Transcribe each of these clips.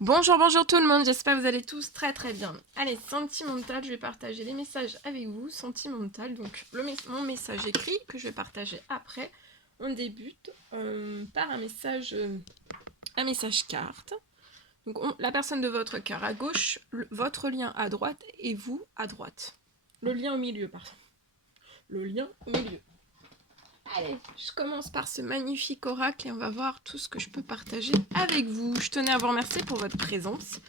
Bonjour, bonjour tout le monde, j'espère que vous allez tous très très bien. Allez, sentimental, je vais partager les messages avec vous. Sentimental, donc mon message écrit que je vais partager après. On débute par un message carte. Donc la personne de votre cœur à gauche, votre lien à droite et vous à droite. Le lien au milieu, pardon. Le lien au milieu. Allez, je commence par ce magnifique oracle et on va voir tout ce que je peux partager avec vous. Je tenais à vous remercier pour votre présence.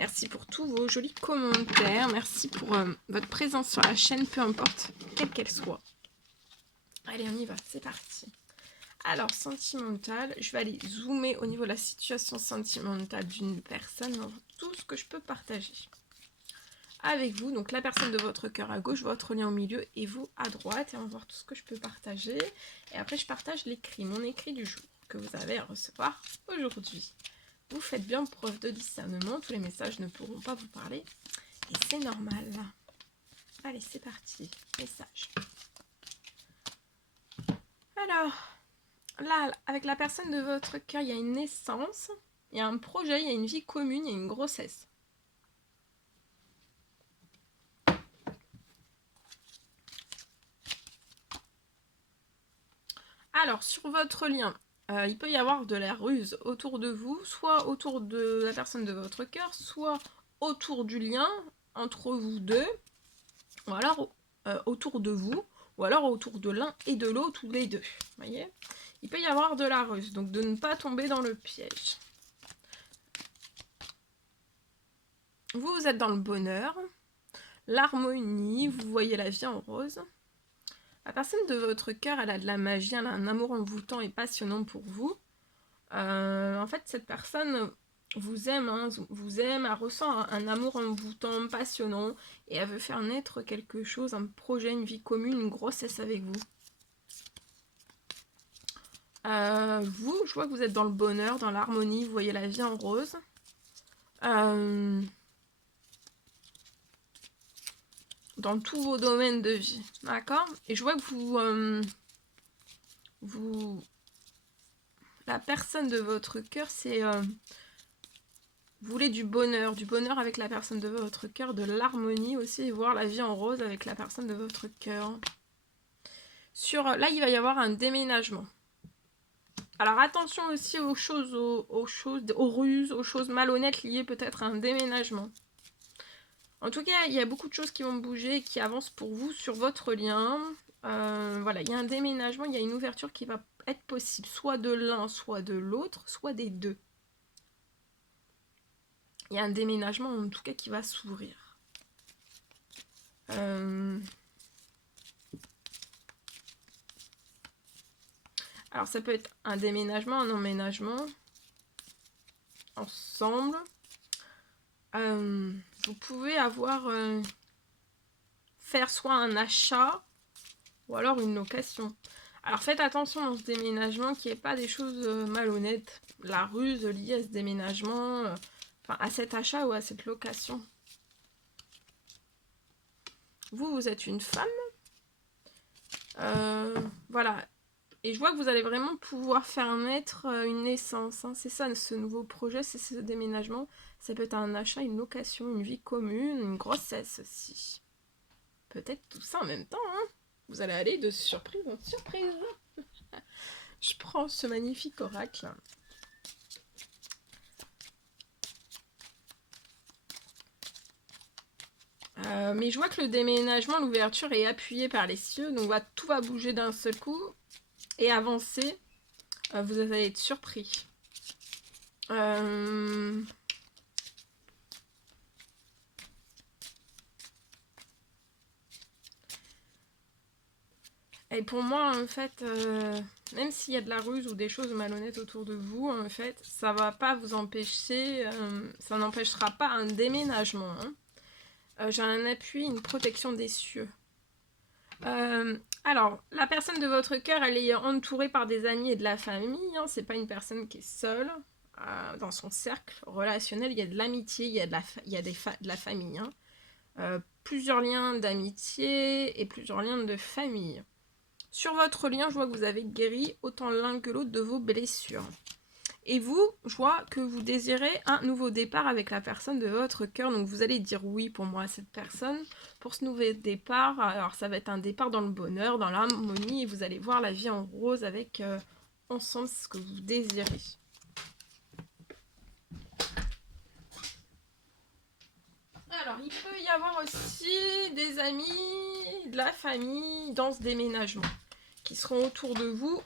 Merci pour tous vos jolis commentaires. Merci pour votre présence sur la chaîne, peu importe quelle qu'elle soit. Allez, on y va, c'est parti. Alors, sentimental, je vais aller zoomer au niveau de la situation sentimentale d'une personne, dans tout ce que je peux partager avec vous. Donc, la personne de votre cœur à gauche, votre lien au milieu et vous à droite. Et on va voir tout ce que je peux partager. Et après, je partage l'écrit, mon écrit du jour que vous avez à recevoir aujourd'hui. Vous faites bien preuve de discernement, tous les messages ne pourront pas vous parler. Et c'est normal. Allez, c'est parti. Message. Alors, là, avec la personne de votre cœur, il y a une naissance, il y a un projet, il y a une vie commune, il y a une grossesse. Alors, sur votre lien, il peut y avoir de la ruse autour de vous, soit autour de la personne de votre cœur, soit autour du lien entre vous deux, ou alors autour de vous, ou alors autour de l'un et de l'autre, ou les deux. Voyez, il peut y avoir de la ruse, donc de ne pas tomber dans le piège. Vous êtes dans le bonheur, l'harmonie, vous voyez la vie en rose. La personne de votre cœur, elle a de la magie, elle a un amour envoûtant et passionnant pour vous. En fait, cette personne vous aime, elle ressent un amour envoûtant, passionnant, et elle veut faire naître quelque chose, un projet, une vie commune, une grossesse avec vous. Vous, je vois que vous êtes dans le bonheur, dans l'harmonie, vous voyez la vie en rose. Dans tous vos domaines de vie, d'accord? Et je vois que la personne de votre cœur, c'est vous voulez du bonheur avec la personne de votre cœur, de l'harmonie aussi, et voir la vie en rose avec la personne de votre cœur. Là, il va y avoir un déménagement. Alors attention aussi aux ruses, aux choses malhonnêtes liées peut-être à un déménagement. En tout cas, il y a beaucoup de choses qui vont bouger, qui avancent pour vous sur votre lien. Voilà, il y a un déménagement, il y a une ouverture qui va être possible, soit de l'un, soit de l'autre, soit des deux. Il y a un déménagement en tout cas qui va s'ouvrir. Alors ça peut être un déménagement, un emménagement, ensemble. Vous pouvez faire soit un achat ou alors une location. Alors faites attention dans ce déménagement qu'il n'y ait pas des choses malhonnêtes, la ruse liée à ce déménagement, enfin à cet achat ou à cette location. Vous êtes une femme. Voilà. Et je vois que vous allez vraiment pouvoir faire naître une naissance. Hein. C'est ça, ce nouveau projet, c'est ce déménagement. Ça peut être un achat, une location, une vie commune, une grossesse aussi. Peut-être tout ça en même temps. Hein. Vous allez aller de surprise en surprise. Je prends ce magnifique oracle. Mais je vois que le déménagement, l'ouverture est appuyée par les cieux. Donc tout va bouger d'un seul coup et avancer. Vous allez être surpris. Et pour moi, en fait, même s'il y a de la ruse ou des choses malhonnêtes autour de vous, en fait, ça va pas vous empêcher, ça n'empêchera pas un déménagement. Hein. J'ai un appui, une protection des cieux. Alors, la personne de votre cœur, elle est entourée par des amis et de la famille. Hein. C'est pas une personne qui est seule. Dans son cercle relationnel, il y a de l'amitié, il y a de la famille. Hein. Plusieurs liens d'amitié et plusieurs liens de famille. Sur votre lien, je vois que vous avez guéri autant l'un que l'autre de vos blessures. Et vous, je vois que vous désirez un nouveau départ avec la personne de votre cœur. Donc vous allez dire oui pour moi à cette personne. Pour ce nouveau départ, alors ça va être un départ dans le bonheur, dans l'harmonie. Et vous allez voir la vie en rose avec ensemble ce que vous désirez. Alors, il peut y avoir aussi des amis, de la famille dans ce déménagement qui seront autour de vous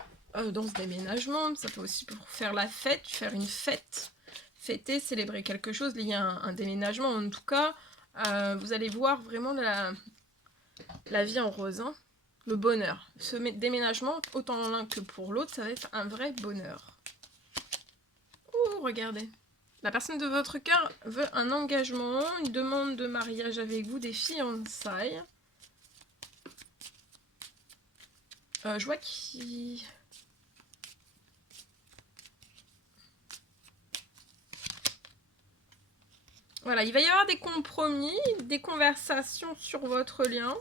dans ce déménagement. Ça peut aussi pour faire la fête, faire une fête, fêter, célébrer quelque chose lié à un déménagement. En tout cas, vous allez voir vraiment la vie en rose, hein, le bonheur. Ce déménagement, autant l'un que pour l'autre, ça va être un vrai bonheur. Ouh, regardez. La personne de votre cœur veut un engagement, une demande de mariage avec vous, des fiançailles. Je vois qu'il... Voilà, il va y avoir des compromis, des conversations sur votre lien.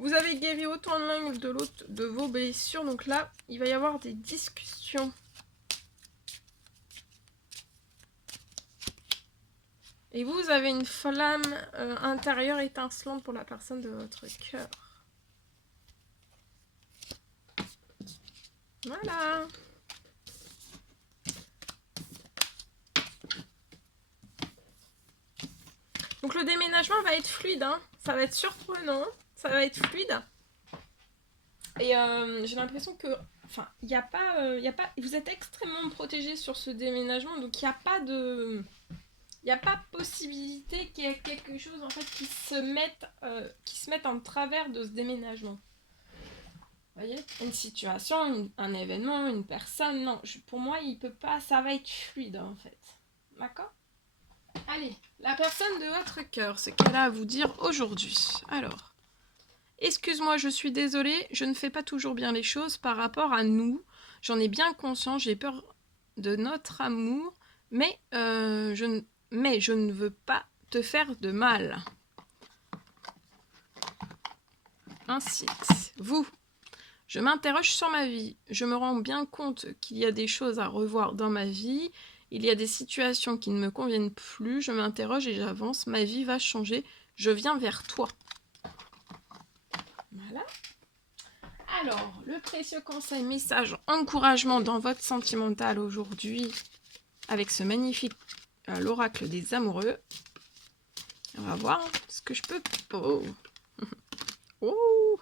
Vous avez guéri autant de l'un que de l'autre de vos blessures. Donc là, il va y avoir des discussions. Et vous avez une flamme intérieure étincelante pour la personne de votre cœur. Voilà. Donc le déménagement va être fluide, hein. Ça va être surprenant, ça va être fluide. Et j'ai l'impression que, enfin, il n'y a pas, vous êtes extrêmement protégé sur ce déménagement, donc il n'y a pas de... Il n'y a pas possibilité qu'il y ait quelque chose en fait qui se mette en travers de ce déménagement. Vous voyez, une situation, un événement, une personne, non, pour moi il peut pas, ça va être fluide en fait. D'accord? Allez, la personne de votre cœur, ce qu'elle a à vous dire aujourd'hui. Alors, excuse-moi, je suis désolée, je ne fais pas toujours bien les choses par rapport à nous. J'en ai bien conscience, j'ai peur de notre amour, mais je ne veux pas te faire de mal. Ainsi, vous, je m'interroge sur ma vie. Je me rends bien compte qu'il y a des choses à revoir dans ma vie. Il y a des situations qui ne me conviennent plus. Je m'interroge et j'avance. Ma vie va changer. Je viens vers toi. Voilà. Alors, le précieux conseil, message, encouragement dans votre sentimental aujourd'hui avec ce magnifique l'oracle des amoureux. On va voir ce que je peux... Oh, oh.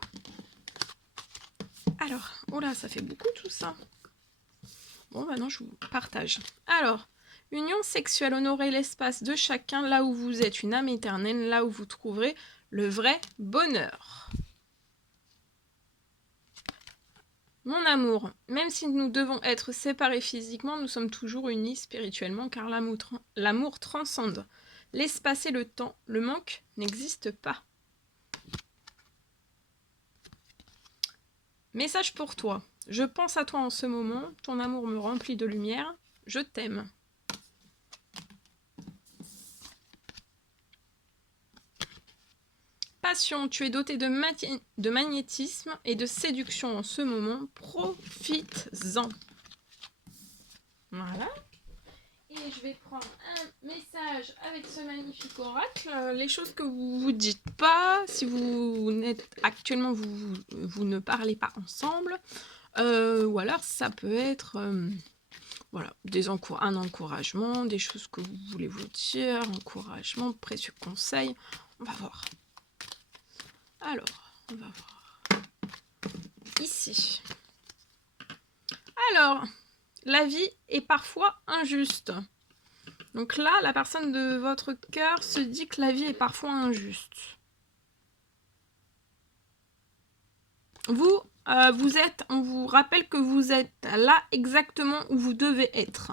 Alors, oh là, ça fait beaucoup tout ça. Bon, maintenant, je vous partage. Alors, union sexuelle, honorer l'espace de chacun, là où vous êtes une âme éternelle, là où vous trouverez le vrai bonheur. Mon amour, même si nous devons être séparés physiquement, nous sommes toujours unis spirituellement, car l'amour transcende l'espace et le temps. Le manque n'existe pas. Message pour toi. Je pense à toi en ce moment. Ton amour me remplit de lumière. Je t'aime. Passion, tu es doté de magnétisme et de séduction en ce moment. Profites-en. Voilà. Et je vais prendre un message avec ce magnifique oracle. Les choses que vous vous dites pas, si vous n'êtes actuellement, vous ne parlez pas ensemble. Ou alors ça peut être voilà, un encouragement, des choses que vous voulez vous dire, encouragement, précieux conseils. On va voir. Alors, on va voir. Ici. Alors, la vie est parfois injuste. Donc là, la personne de votre cœur se dit que la vie est parfois injuste. On vous rappelle que vous êtes là exactement où vous devez être.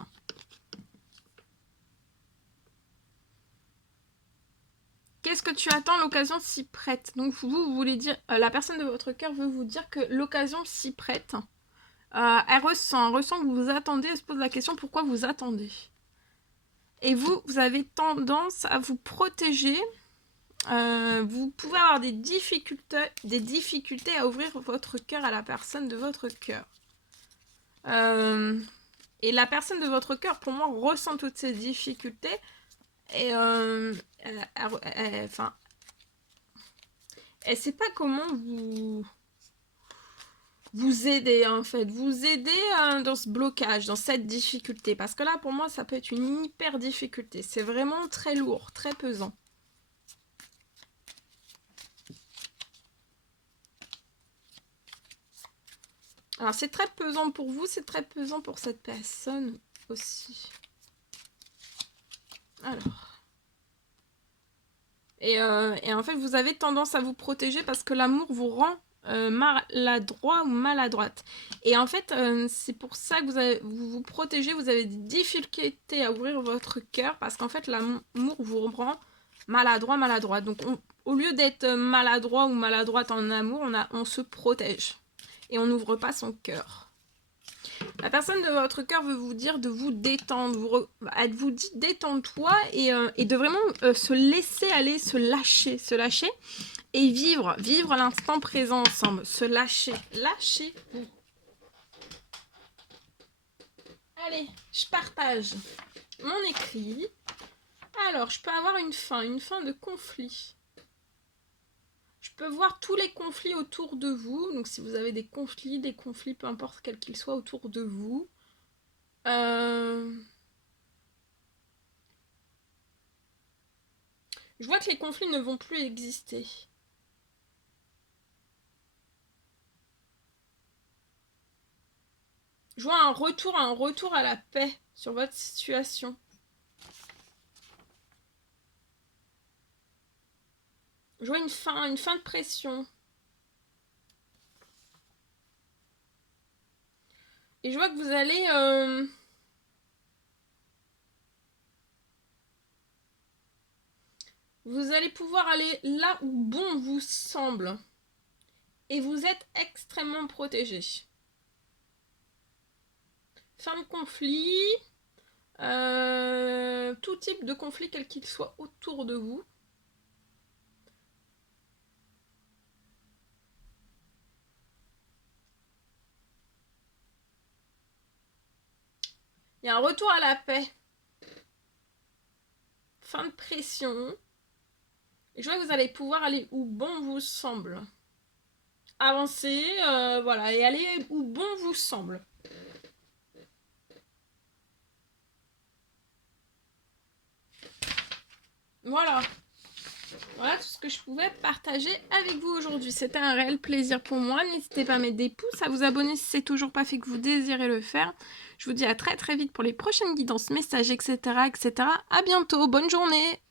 Qu'est-ce que tu attends? L'occasion s'y prête. Donc vous voulez dire, la personne de votre cœur veut vous dire que l'occasion s'y prête. Elle ressent que vous attendez, elle se pose la question pourquoi vous attendez. Et vous avez tendance à vous protéger. Vous pouvez avoir des difficultés à ouvrir votre cœur à la personne de votre cœur. Et la personne de votre cœur, pour moi, ressent toutes ces difficultés. Et enfin, elle sait pas comment vous aider, en fait. Vous aider dans ce blocage, dans cette difficulté. Parce que là, pour moi, ça peut être une hyper difficulté. C'est vraiment très lourd, très pesant. Alors, c'est très pesant pour vous, c'est très pesant pour cette personne aussi. Alors. Et en fait, vous avez tendance à vous protéger parce que l'amour vous rend maladroit ou maladroite. Et en fait, c'est pour ça que vous vous protégez, vous avez des difficultés à ouvrir votre cœur parce qu'en fait, l'amour vous rend maladroit, maladroite. Donc, au lieu d'être maladroit ou maladroite en amour, on se protège et on n'ouvre pas son cœur. La personne de votre cœur veut vous dire de vous détendre. Elle vous dit détends-toi et de vraiment se laisser aller, se lâcher et vivre l'instant présent ensemble. Se lâcher. Lâchez-vous. Allez, je partage mon écrit. Alors, je peux avoir une fin de conflit. Je peux voir tous les conflits autour de vous. Donc, si vous avez des conflits, peu importe quels qu'ils soient autour de vous. Je vois que les conflits ne vont plus exister. Je vois un retour à la paix sur votre situation. Je vois une fin de pression. Et je vois que vous allez... vous allez pouvoir aller là où bon vous semble. Et vous êtes extrêmement protégé. Fin de conflit. Tout type de conflit, quel qu'il soit autour de vous. Il y a un retour à la paix. Fin de pression. Et je vois que vous allez pouvoir aller où bon vous semble. Avancer, voilà, et aller où bon vous semble. Voilà. Voilà tout ce que je pouvais partager avec vous aujourd'hui. C'était un réel plaisir pour moi. N'hésitez pas à mettre des pouces, à vous abonner si c'est toujours pas fait que vous désirez le faire. Je vous dis à très très vite pour les prochaines guidances, messages, etc. etc. À bientôt. Bonne journée.